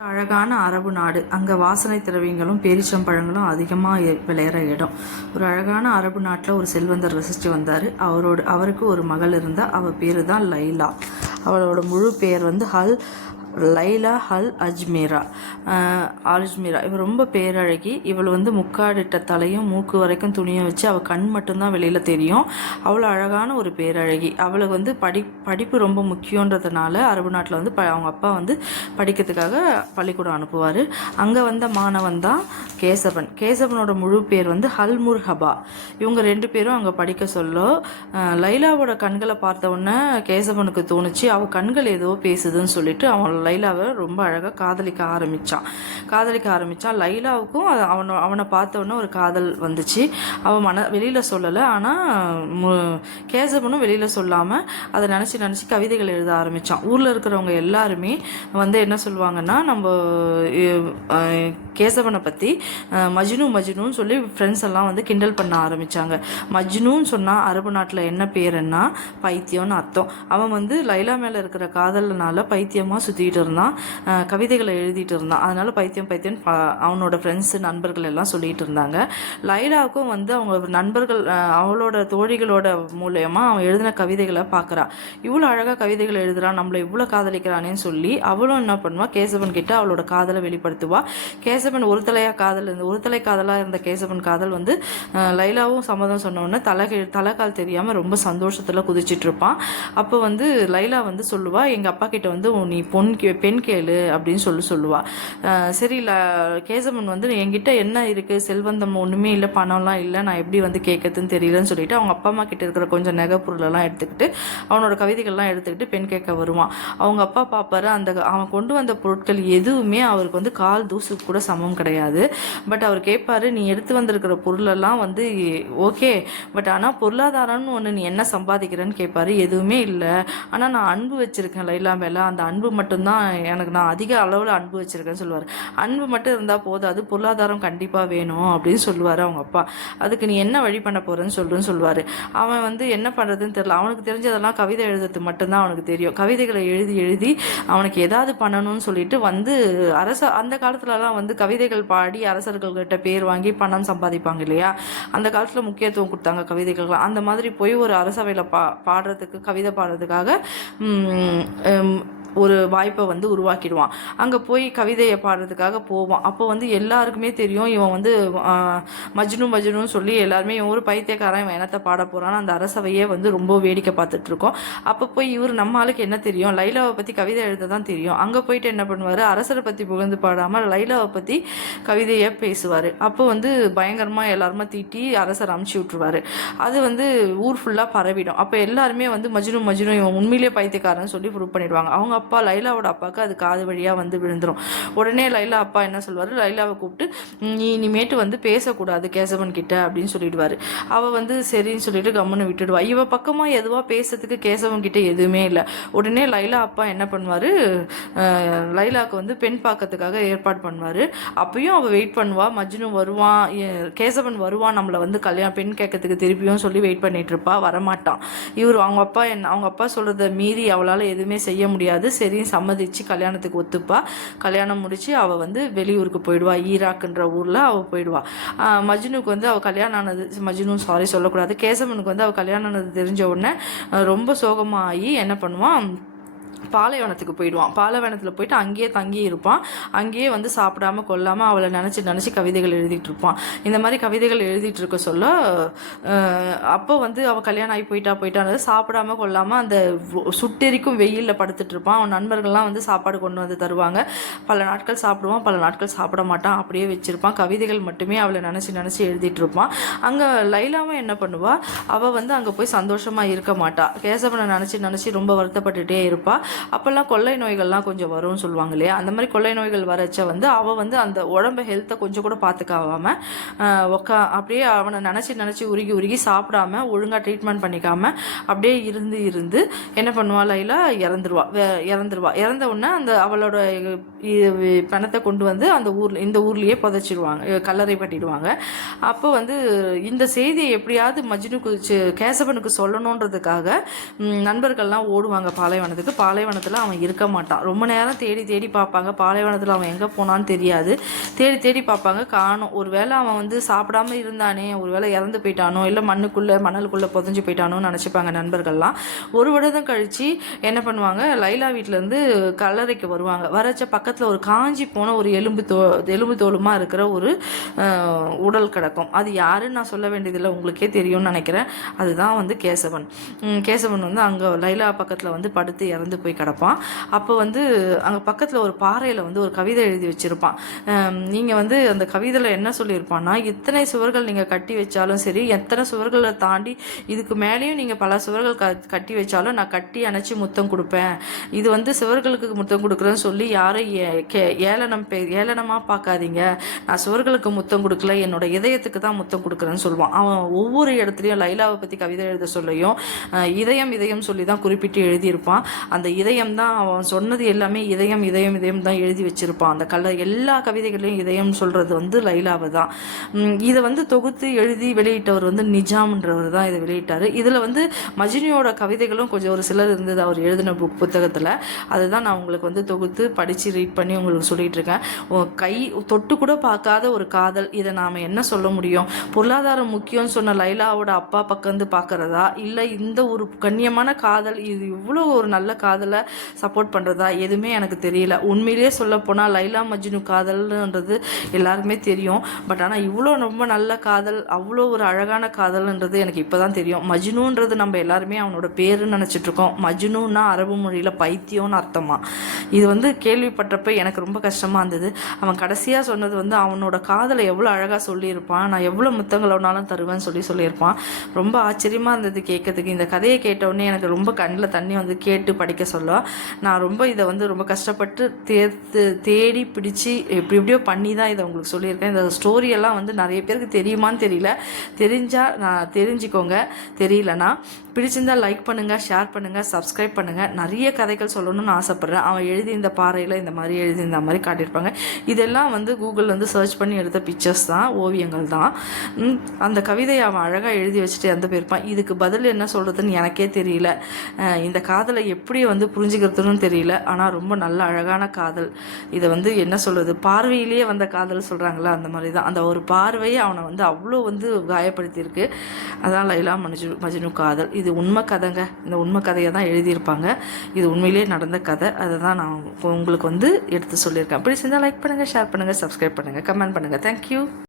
அழகான அரபு நாடு. அங்கே வாசனை திரவியங்களும் பேரிச்சம்பழங்களும் அதிகமாக விளையிற இடம். ஒரு அழகான அரபு நாட்டில் ஒரு செல்வந்தர் வசித்து வந்தார். அவரோட அவருக்கு ஒரு மகள் இருந்தால் அவள் பேர் தான் லைலா. அவளோட முழு பெயர் வந்து ஹல் லைலா ஹல் அஜ்மீரா. அஜ்மீரா. இவள் ரொம்ப பேரழகி. இவள் வந்து முக்காடிட்ட தலையும் மூக்கு வரைக்கும் துணியை வச்சு அவள் கண் மட்டும்தான் வெளியில் தெரியும். அவ்வளோ அழகான ஒரு பேரழகி. அவளுக்கு வந்து படி படிப்பு ரொம்ப முக்கியன்றதுனால அரபு நாட்டில் வந்து ப அவங்க அப்பா வந்து படிக்கிறதுக்காக பள்ளிக்கூடம் அனுப்புவார். அங்கே வந்த மாணவன் தான் கேசவன். கேசவனோட முழு பேர் வந்து ஹல்முர் ஹபா இவங்க ரெண்டு பேரும் அங்கே படிக்க சொல்ல லைலாவோட கண்களை பார்த்த உடனே கேசவனுக்கு தோணுச்சு அவள் கண்கள் ஏதோ பேசுதுன்னு சொல்லிட்டு அவன் லைலாவை ரொம்ப அழகாக காதலிக்க ஆரம்பித்தான் காதலிக்க ஆரம்பித்தான் லைலாவுக்கும் அது அவனை அவனை பார்த்தவொன்னே ஒரு காதல் வந்துச்சு. அவன் மன வெளியில் சொல்லலை. ஆனால் கேசவனும் வெளியில் சொல்லாமல் அதை நினச்சி நினச்சி கவிதைகள் எழுத ஆரம்பித்தான் ஊரில் இருக்கிறவங்க எல்லாருமே வந்து என்ன சொல்லுவாங்கன்னா நம்ம கேசவனை பற்றி மஜ்னு மஜ்னுன்னு சொல்லி ஃப்ரெண்ட்ஸ் எல்லாம் வந்து கிண்டல் பண்ண ஆரம்பித்தாங்க மஜ்னுன்னு சொன்னால் அரபு நாட்டில் என்ன பேருன்னா பைத்தியம்னு அர்த்தம். அவன் வந்து லைலா மேலே இருக்கிற காதல்னால பைத்தியமாக சுற்றிட்டு இருந்தான். கவிதைகளை எழுதிட்டு இருந்தான். அதனால பைத்தியம் பைத்தியம் அவனோட ஃப்ரெண்ட்ஸு நண்பர்கள் எல்லாம் சொல்லிட்டு இருந்தாங்க. லைலாவுக்கும் வந்து அவங்க நண்பர்கள் அவளோட தோழிகளோட மூலயமா அவன் எழுதின கவிதைகளை பார்க்குறா இவ்வளோ அழகாக கவிதைகள் எழுதுறான் நம்மளை இவ்வளோ காதலிக்கிறானேன்னு சொல்லி அவளும் என்ன பண்ணுவா கேசவன் கிட்ட அவளோட காதலை வெளிப்படுத்துவா. கேசவன் ஒரு தலையாக காதல் இருந்து ஒரு தலை காதலாக இருந்த கேசவன் காதல் வந்து லைலாவும் சம்மதம் சொன்னோடனே தலை தலைக்கால் தெரியாமல் ரொம்ப சந்தோஷத்தில் குதிச்சிட்டு இருப்பான். அப்போ வந்து லைலா வந்து சொல்லுவா எங்கள் அப்பா கிட்ட வந்து உன் நீ பொன் கே பெண் கேளு அப்படின்னு சொல்லி சொல்லுவா. சரி இல்லை கேசவன் வந்து என்கிட்ட என்ன இருக்குது செல்வந்தம் ஒன்றுமே இல்லை பணம்லாம் இல்லை நான் எப்படி வந்து கேட்கறதுன்னு தெரியலன்னு சொல்லிட்டு அவங்க அப்பா அம்மா கிட்ட இருக்கிற கொஞ்சம் நகை பொருளெல்லாம் எடுத்துக்கிட்டு அவனோட கவிதைகள்லாம் எடுத்துக்கிட்டு பெண் கேட்க வருவான். அவங்க அப்பா பார்ப்பாரு அந்த அவன் கொண்டு வந்த பொருட்கள் எதுவுமே அவருக்கு வந்து கால் தூசுக்கு கூட சமம் கிடையாது. பட் அவர் கேட்பாரு நீ எடுத்து வந்திருக்கிற பொருளெல்லாம் வந்து ஓகே பட் ஆனால் பொருளாதாரம்னு ஒன்று நீ என்ன சம்பாதிக்கிறேன்னு கேட்பாரு எதுவுமே இல்லை. ஆனால் நான் அன்பு வச்சிருக்கேன் லைலா மேலே அந்த அன்பு மட்டும்தான் எனக்கு நான் அதிக அளவில் அன்பு வச்சுருக்கேன்னு சொல்லுவார். அன்பு மட்டும் இருந்தால் போதாது பொருளாதாரம் கண்டிப்பாக வேணும் அப்படின்னு சொல்லுவார் அவங்க அப்பா. அதுக்கு நீ என்ன வழி பண்ண போகிறேன்னு சொல்லுன்னு சொல்லுவார். அவன் வந்து என்ன பண்ணுறதுன்னு தெரில அவனுக்கு தெரிஞ்சதெல்லாம் கவிதை எழுதுறது மட்டும்தான் அவனுக்கு தெரியும். கவிதைகளை எழுதி எழுதி அவனுக்கு ஏதாவது பண்ணணும்னு சொல்லிட்டு வந்து அரச அந்த காலத்துலலாம் வந்து கவிதைகள் பாடி அரசர்கள்கிட்ட பேர் வாங்கி பணம் சம்பாதிப்பாங்க இல்லையா? அந்த காலத்தில் முக்கியத்துவம் கொடுத்தாங்க கவிதைகள்லாம். அந்த மாதிரி போய் ஒரு அரசவையில் பா பாடுறதுக்கு கவிதை பாடுறதுக்காக ஒரு வாய்ப்பை வந்து உருவாக்கிடுவான். அங்கே போய் கவிதையை பாடுறதுக்காக போவான். அப்போ வந்து எல்லாருக்குமே தெரியும் இவன் வந்து மஜ்னு மஜ்னு சொல்லி எல்லாருமே இவன் ஒரு பைத்தியக்காரன் இவன் என்னத்தை பாட போகிறான்னு அந்த அரசவையே வந்து ரொம்ப வேடிக்கை பார்த்துட்டு இருக்கோம். அப்போ போய் இவர் நம்ம ஆளுக்கு என்ன தெரியும்? லைலாவை பற்றி கவிதை எழுத தான் தெரியும். அங்கே போயிட்டு என்ன பண்ணுவார்? அரசரை பற்றி புகழ்ந்து பாடாமல் லைலாவை பற்றி கவிதையை பேசுவார். அப்போ வந்து பயங்கரமாக எல்லாருமா தீட்டி அரசர் அமுச்சு விட்ருவாரு அது வந்து ஊர் ஃபுல்லாக பரவிடும். அப்போ எல்லாருமே வந்து மஜ்னு மஜ்னு இவன் உண்மையிலேயே பைத்தியக்காரன்னு சொல்லி ப்ரூவ் பண்ணிடுவாங்க. அவங்க அப்பா லைலாவோட அப்பாவுக்கு அது காது வழியாக வந்து விழுந்துரும். உடனே லைலா அப்பா என்ன சொல்வார்? லைலாவை கூப்பிட்டு நீ இனிமேட்டு வந்து பேசக்கூடாது கேசவன் கிட்ட அப்படின்னு சொல்லிடுவார். அவள் வந்து சரின்னு சொல்லிட்டு கம்முன்னு விட்டுடுவா. இவ பக்கமாக எதுவாக பேசுறதுக்கு கேசவன் கிட்ட எதுவுமே இல்லை. உடனே லைலா அப்பா என்ன பண்ணுவார்? லைலாவுக்கு வந்து பெண் பார்க்கறதுக்காக ஏற்பாடு பண்ணுவார். அப்பயும் அவள் வெயிட் பண்ணுவா. மஜ்னு வருவான் கேசவன் வருவான் நம்மளை வந்து கல்யாணம் பெண் கேட்கறதுக்கு திருப்பியும் சொல்லி வெயிட் பண்ணிட்டு இருப்பா. வரமாட்டான் இவர் அவங்க அப்பா என்ன அவங்க அப்பா சொல்கிறத மீறி அவளால் எதுவுமே செய்ய முடியாது. சரி சம்மதிச்சு கல்யாணத்துக்கு ஒத்துப்பா. கல்யாணம் முடிச்சு அவள் வந்து வெளியூருக்கு போயிடுவா. ஈராக்குன்ற ஊரில் அவள் போயிடுவா. மஜ்னுக்கு வந்து அவள் கல்யாணம் ஆனது மஜ்னு சாரி சொல்லக்கூடாது. கேசவனுக்கு வந்து அவள் கல்யாணம் ஆனது தெரிஞ்ச உடனே ரொம்ப ரொம்ப சோகமாகி என்ன பண்ணுவான்? பாலைவனத்துக்கு போயிடுவான். பாலைவனத்தில் போயிட்டு அங்கேயே தங்கி இருப்பான். அங்கேயே வந்து சாப்பிடாம கொல்லாமல் அவளை நினச்சி நினச்சி கவிதைகள் எழுதிட்டு இருப்பான். இந்த மாதிரி கவிதைகள் எழுதிட்டு இருக்க சொல்ல அப்போ வந்து அவள் கல்யாணம் ஆகி போயிட்டா போயிட்டான்னு சாப்பிடாம கொள்ளாமல் அந்த சுட்டெரிக்கும் வெயிலில் படுத்துட்டு இருப்பான். அவன் நண்பர்கள்லாம் வந்து சாப்பாடு கொண்டு வந்து தருவாங்க. பல நாட்கள் சாப்பிடுவான் பல நாட்கள் சாப்பிட மாட்டான். அப்படியே வச்சிருப்பான். கவிதைகள் மட்டுமே அவளை நினச்சி நினச்சி எழுதிட்டு இருப்பான். அங்கே லைலாவும் என்ன பண்ணுவா? அவள் வந்து அங்கே போய் சந்தோஷமாக இருக்க மாட்டாள் கேசவனை நினச்சி நினச்சி ரொம்ப வருத்தப்பட்டுட்டே இருப்பாள் அப்போல்லாம் கொள்ளை நோய்கள்லாம் கொஞ்சம் வரும்னு சொல்லுவாங்க இல்லையா? அந்த மாதிரி கொள்ளை நோய்கள் வரச்ச வந்து அவள் வந்து அந்த உடம்பு ஹெல்த்தை கொஞ்சம் கூட பார்த்துக்காவாமல் உக்கா அப்படியே அவனை நினச்சி நினச்சி உருகி உருகி சாப்பிடாம ஒழுங்காக ட்ரீட்மெண்ட் பண்ணிக்காம அப்படியே இருந்து இருந்து என்ன பண்ணுவா லைலா? இறந்துருவா. வே- இறந்துருவா. இறந்த உடனே அந்த அவளோட பணத்தை கொண்டு வந்து அந்த ஊரில் இந்த ஊர்லேயே புதைச்சிடுவாங்க. கல்லறை கட்டிடுவாங்க. அப்போ வந்து இந்த செய்தியை எப்படியாவது மஜ்னுக்கு கேசவனுக்கு சொல்லணுன்றதுக்காக நண்பர்கள்லாம் ஓடுவாங்க பாலைவனத்துக்கு. பாலை பாலைவனத்தில் அவன் இருக்க மாட்டான். ரொம்ப நேரம் தேடி தேடி பார்ப்பாங்க. பாலைவனத்தில் அவன் எங்கே போனான்னு தெரியாது. தேடி தேடி பார்ப்பாங்க. காணும். ஒரு வேளை அவன் வந்து சாப்பிடாம இருந்தானே ஒரு வேளை இறந்து போயிட்டானோ இல்லை மண்ணுக்குள்ளே மணலுக்குள்ளே புதஞ்சு போயிட்டானோன்னு நினச்சிப்பாங்க நண்பர்கள்லாம். ஒரு வருடம் கழித்து என்ன பண்ணுவாங்க? லைலா வீட்டிலேருந்து கல்லறைக்கு வருவாங்க. வரச்ச பக்கத்தில் ஒரு காஞ்சி போன ஒரு எலும்பு தோ எலும்பு தோலுமாக இருக்கிற ஒரு உடல் கிடக்கும். அது யாருன்னு நான் சொல்ல வேண்டியதில்லை. உங்களுக்கே தெரியும்னு நினைக்கிறேன். அதுதான் வந்து கேசவன். கேசவன் வந்து அங்கே லைலா பக்கத்தில் வந்து படுத்து இறந்து போய் கிடப்பான். அப்போ வந்து அங்கே பக்கத்தில் ஒரு பாறையில் வந்து ஒரு கவிதை எழுதி வச்சுருப்பான். நீங்கள் வந்து அந்த கவிதையில் என்ன சொல்லியிருப்பான்னா எத்தனை சுவர்கள் நீங்கள் கட்டி வச்சாலும் சரி எத்தனை சுவர்களை தாண்டி இதுக்கு மேலேயும் நீங்கள் பல சுவர்கள் க கட்டி வச்சாலும் நான் கட்டி அணைச்சி முத்தம் கொடுப்பேன். இது வந்து சுவர்களுக்கு முத்தம் கொடுக்குறேன்னு சொல்லி யாரும் ஏ- கே- ஏளனம் பே ஏளனமாக பார்க்காதீங்க. நான் சுவர்களுக்கு முத்தம் கொடுக்கல என்னோட இதயத்துக்கு தான் முத்தம் கொடுக்குறேன்னு சொல்லுவான். அவன் ஒவ்வொரு இடத்துலையும் லைலாவை பற்றி கவிதை எழுத சொல்லியும் இதயம் இதயம் சொல்லி தான் குறிப்பிட்டு எழுதியிருப்பான். அந்த இதயம் தான் அவன் சொன்னது எல்லாமே இதயம் இதயம் இதயம் தான் எழுதி வச்சிருப்பான். அந்த கல்ல எல்லா கவிதைகளையும் இதயம் சொல்கிறது வந்து லைலாவை தான். இதை வந்து தொகுத்து எழுதி வெளியிட்டவர் வந்து நிஜாம்ன்றவர் தான் இதை வெளியிட்டார். இதில் வந்து மஜினியோட கவிதைகளும் கொஞ்சம் ஒரு சிலர் இருந்தது அவர் எழுதின புக் புத்தகத்தில். அதுதான் நான் உங்களுக்கு வந்து தொகுத்து படித்து ரீட் பண்ணி உங்களுக்கு சொல்லிட்டு இருக்கேன். கை தொட்டு கூட பார்க்காத ஒரு காதல் இதை நாம் என்ன சொல்ல முடியும்? பொருளாதாரம் முக்கியம்னு சொன்ன லைலாவோட அப்பா பக்கம் இருந்து பார்க்கறதா? இல்லை இந்த ஒரு கண்ணியமான காதல் இது இவ்வளோ ஒரு நல்ல காதல் சப்போர்ட் பண்ணுறதா எதுவுமே எனக்கு தெரியல. உண்மையிலேயே சொல்லப்போனால் லைலா மஜ்னு காதல்ன்றது எல்லாருக்குமே தெரியும். பட் ஆனால் இவ்வளோ ரொம்ப நல்ல காதல் அவ்வளோ ஒரு அழகான காதல்ன்றது எனக்கு இப்போ தான் தெரியும். மஜ்னுன்றது நம்ம எல்லாருமே அவனோட பேருன்னு நினச்சிட்டு இருக்கோம். மஜ்னுன்னா அரபு மொழியில் பைத்தியம்னு அர்த்தமா. இது வந்து கேள்விப்பட்டப்ப எனக்கு ரொம்ப கஷ்டமாக இருந்தது. அவன் கடைசியாக சொன்னது வந்து அவனோட காதலை எவ்வளோ அழகாக சொல்லியிருப்பான் நான் எவ்வளோ முத்தங்கள் வேணாலும் தருவேன்னு சொல்லி சொல்லியிருப்பான். ரொம்ப ஆச்சரியமாக இருந்தது கேட்கறதுக்கு. இந்த கதையை கேட்டவுடனே எனக்கு ரொம்ப கண்ணில் தண்ணி வந்து கேட்டு படிக்க சொல்ல நான் ரொம்ப இதை வந்து ரொம்ப கஷ்டப்பட்டு தேர்த்து தேடி பிடிச்சி எப்படி எப்படியோ பண்ணி தான் இதை உங்களுக்கு சொல்லியிருக்கேன். இந்த ஸ்டோரியெல்லாம் வந்து நிறைய பேருக்கு தெரியுமான்னு தெரியல. தெரிஞ்சால் நான் தெரிஞ்சுக்கோங்க. தெரியலனா பிடிச்சிருந்தா லைக் பண்ணுங்கள் ஷேர் பண்ணுங்கள் சப்ஸ்கிரைப் பண்ணுங்கள் நிறைய கதைகள் சொல்லணும்னு ஆசைப்பட்றேன். அவன் எழுதி இந்த பாறையில் இந்த மாதிரி எழுதி இந்த மாதிரி காட்டியிருப்பாங்க. இதெல்லாம் வந்து கூகுளில் வந்து சர்ச் பண்ணி எடுத்த பிக்சர்ஸ் தான் ஓவியங்கள் தான். அந்த கவிதையை அவன் அழகாக எழுதி வச்சுட்டு இறந்து போயிருப்பான் இதுக்கு பதில் என்ன சொல்கிறதுன்னு எனக்கே தெரியல. இந்த காதலை எப்படி வந்து புரிஞ்சுக்கிறதுன்னு தெரியல. ஆனால் ரொம்ப நல்ல அழகான காதல். இதை வந்து என்ன சொல்கிறது பார்வையிலேயே வந்த காதல் சொல்கிறாங்களா அந்த மாதிரி தான். அந்த ஒரு பார்வையே அவனை வந்து அவ்வளோ வந்து காயப்படுத்தியிருக்கு. அதான் லைலா மஜ்னு மஜ்னு காதல். இது இது உண்மை கதைங்க. இந்த உண்மை கதையை தான் எழுதியிருப்பாங்க. இது உண்மையிலேயே நடந்த கதை. அதை தான் நான் உங்களுக்கு வந்து எடுத்து சொல்லியிருக்கேன். அப்படி செஞ்சால் லைக் பண்ணுங்கள் ஷேர் பண்ணுங்கள் சப்ஸ்கிரைப் பண்ணுங்கள் கமெண்ட் பண்ணுங்கள் தேங்க்யூ